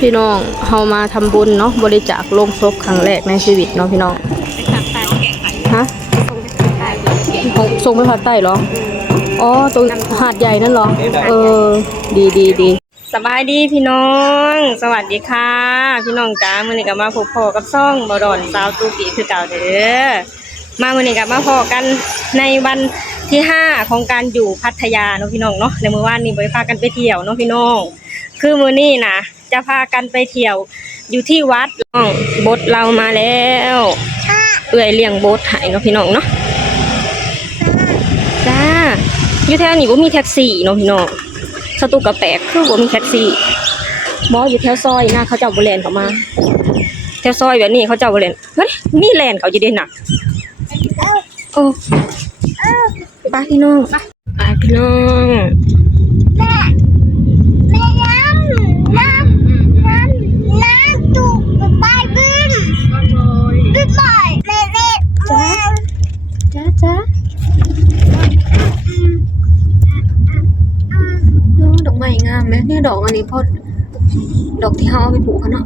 พี่น้องเฮามาทำบุญเนาะบริจาคโลงศพครั้งแรกในชีวิตเนาะพี่น้องฮะส่งไปภาคใต้เหรอ อ๋อ ตรงหาดใหญ่นั่นเหรอ เออ ดีดีดีสบายดีพี่น้อง สวัสดีค่ะ พี่น้องจ้ามื้อนี้ก็มาพบพ่อกับซ่องบอดอนสาวตูปีคือเก่าเด้อมามื้อนี้ก็มาพอกันในวันที่ห้าของการอยู่พัทยาเนาะพี่น้องเนาะในเมื้อวานนี้บ่ได้พากันไปเที่ยวเนาะพี่น้อง คือมื้อนี้นะ จะพากันไปเที่ยว อยู่ที่วัดน้องบดเรามาแล้วเอื้อยเลี้ยงบดให้เนาะพี่น้องเนาะจ้าอยู่แถวนี้บ่มีแท็กซี่เนาะพี่น้องสตูกระแปลกคือบ่มีแท็กซี่บออยู่แถวซอยหน้าเขาเจ้าบ่แลนเข้ามาแถวซอยแบบนี้เขาเจ้าบ่แลนเฮ้ยมีแลนเขาอยู่เด้น่ะโอ้ไปพี่น้องไปไปพี่น้อง แม่แม่น้ำน้ำน้ำน้ำจุกไปบึ้มบึ้มบ่อยแม่แม่แม่ จ้าจ้าดอกไม้งามไหมเนี่ย ดอกอันนี้พอดอกที่เฮาเอาไปปลูกกันเนาะ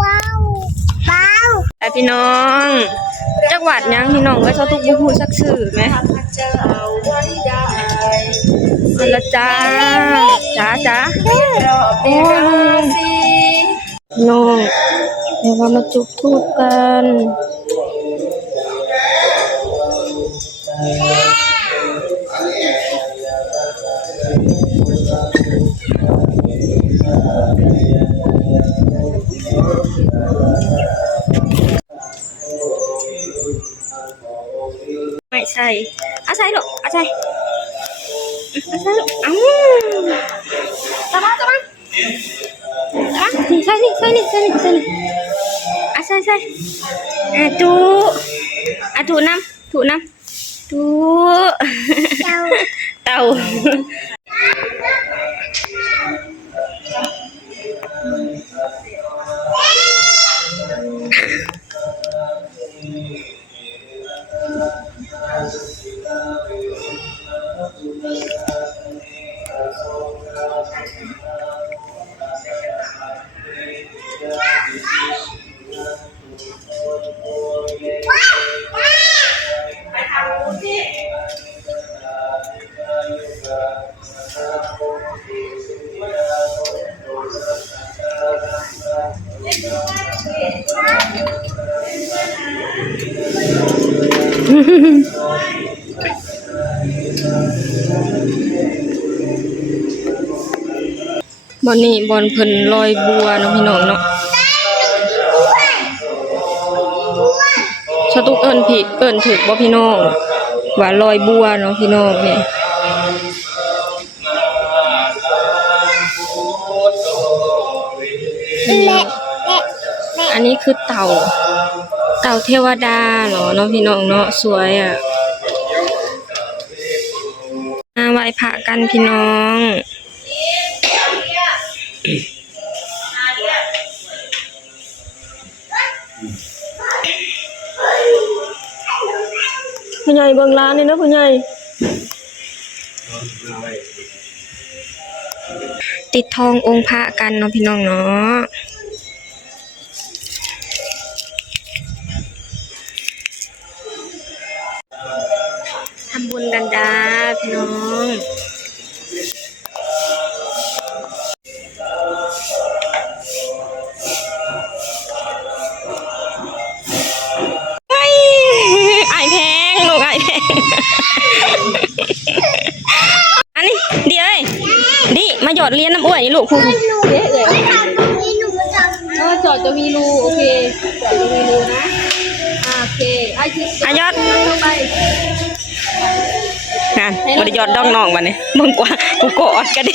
ว้าวว้าวไปพี่น้องจักหวัดหยังพี่น้องก็ชอบทุกบ่ฮู้สักชื่อไหมเอาละจ้าจ้าจ้าโอ้น้องเดี๋ยวเรามาจุดธูปกัน ใช่นี่ใช่นี่ใช่นี่ใช่นี่อาใช่ใช่อะจูอะถูน้ำถู บอนนี่บอนเพิ่นลอยบัวเนาะพี่น้องเนาะสตุกเอินผิดเอินถูกบ่พี่น้องว่าลอยบัวเนาะพี่น้องเนี่ยเละเละเละ อันนี้คือเต่า เต่าเทวดาเหรอเนาะพี่น้องเนาะสวยอะมาไหว้พระกันพี่น้อง ผู้ใหญ่เบิ่งร้านนี่นะผู้ใหญ่ติดทององค์พระกันเนาะพี่น้องเนาะ อดเรียนน้ำอ้วยนี่ลูกคุณหนูไม่ทำตรงนี้หนูจะเออจอดจะมีรูโอเคจอดจะมีรูนะอ่าโอเคไอ้ที่อายอดเข้าไปนั่นบริยอดดองน้องมาเนี่ยมึงกว่ากูกอดกันดิ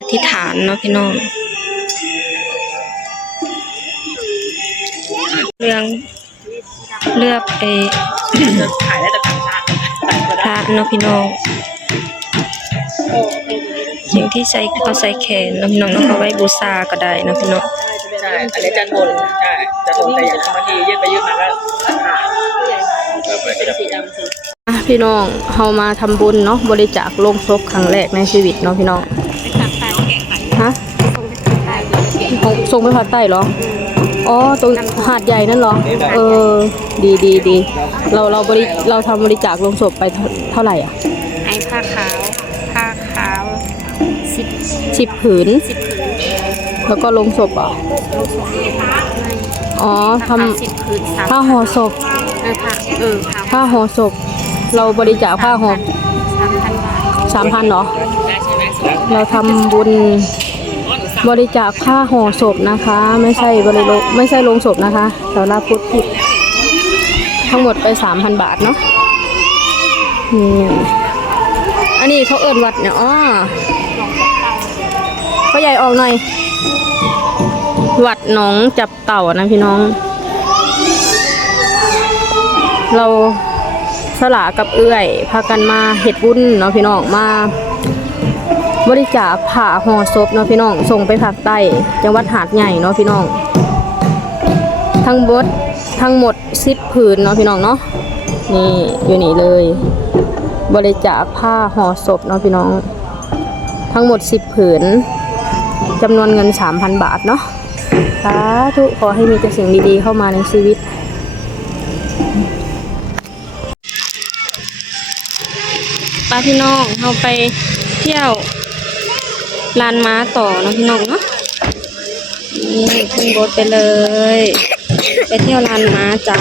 อธิษฐานเนาะพี่น้อง เรื่องเลือกเอถ่ายได้แต่ต่างชาติพระเนาะพี่น้องสิ่งที่ใส่เอาใส่แขนเนาะพี่น้องแล้วก็ไว้บูชาก็ได้เนาะพี่น้องใช่อันนี้จะทนใช่จะทนแต่อย่างบางทียืดไปยืดมาก็ขาดอะ พี่น้องเฮามาทำบุญเนาะบริจาคโลงศพครั้งแรกในชีวิตเนาะพี่น้องฮะของส่งไปภาคใต้เหรออ๋อตรงหาดใหญ่นั่นเหรอเออ ดีดีดีเราเราบริเราทำบริจาคโลงศพไปเท่าเท่าไหร่อะไอ้ผ้าขาวผ้าขาวสิบสิบผืนสิบผืนแล้วก็โลงศพอะลงศพนี่ผ้าอ๋อทสิบผืนสามำผ้าห่อศพเออผ้าเออผ้าผ้าห่อศพ เราบริจาคผ้าห่อสามพันบาทสามพันเหรอได้ใช่ไหมเราทำบุญบริจาคผ้าห่อศพนะคะ ไม่ใช่บริโลไม่ใช่โรงศพนะคะสาราพุทธผิดทั้งหมดไปสามพันบาทเนาะนี่อันนี้เขาเอิ้นวัดเนี่ยอ๋อพ่อใหญ่ออกหน่อย วัดหนองจับเต่านะพี่น้อง เรา สลากับเอื้อย พากันมาเฮ็ดบุญเนาะพี่น้องมา บริจาคผ่าห่อศพเนาะพี่น้องส่งไปภาคใต้จังหวัดหาดใหญ่เนาะพี่น้อง ทั้งบดทั้งหมดสิบผืนเนาะพี่น้องเนาะนี่อยู่นี่เลย บริจาคผ้าห่อศพเนาะพี่น้อง ทั้งหมดสิบผืนจำนวนเงินสามพันบาทเนาะสาธุขอให้มีแต่สิ่งดีๆเข้ามาในชีวิต ป้าพี่น้องเราไปเที่ยวลานม้าต่อเนาะพี่น้องเนาะนี่ขึ้นรถไปเลย ไปเที่ยวลานม้าจ้า